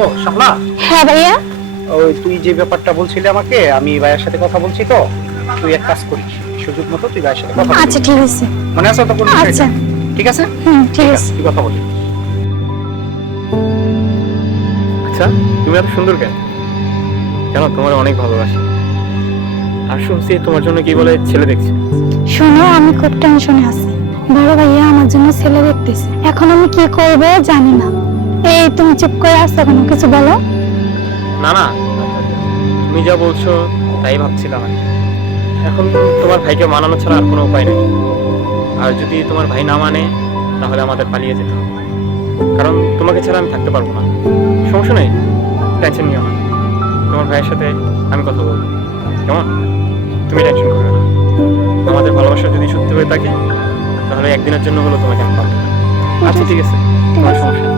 ও শাপলা, হ্যাঁ ভাইয়া। ওই তুই যে ব্যাপারটা বলছিলি আমাকে, আমি ভাইয়ের সাথে কথা বলছি তো, তুই এক কাজ করিস, সুযোগ মতো তুই ভাইয়ের সাথে কথা বলিস। আচ্ছা ঠিক আছে। মনে আছে তো কোন বিষয়টা? আচ্ছা। ঠিক আছে, ঠিক আছে। তুই কথা বলিস। আচ্ছা, তুমি এত সুন্দর কেন? কেন, তোমার অনেক ভালোবাসি। আর শুনছি তোমার জন্য কি বলে ছেলে দেখছে। শোনো, আমি খুব টেনশনে আছি। বড় ভাইয়া আমার জন্য ছেলে দেখতেছে, এখন আমি কি করব জানি না। এই তুমি চুপ করে আছো কেন, কিছু বলো। না না, তুমি যা বলছো তাই ভাবছিলাম আর কি। এখন তোমার ভাইকে মানানো ছাড়া আর কোনো উপায় নেই। আর যদি তোমার ভাই না মানে, তাহলে আমাদের পালিয়ে যেতে হবে। কারণ তোমাকে ছাড়া আমি থাকতে পারবো না। সমস্যা নেই, টেনশন নিও না। তোমার ভাইয়ের সাথে আমি কথা বলবো, কেমন? তুমি টেনশন করবে না। আমাদের ভালোবাসা যদি সত্যি হয়ে থাকে, তাহলে একদিনের জন্য হলো তোমাকে আমি পাবো। আচ্ছা ঠিক আছে, ঠিক কোনো আছে। সমস্যা নেই।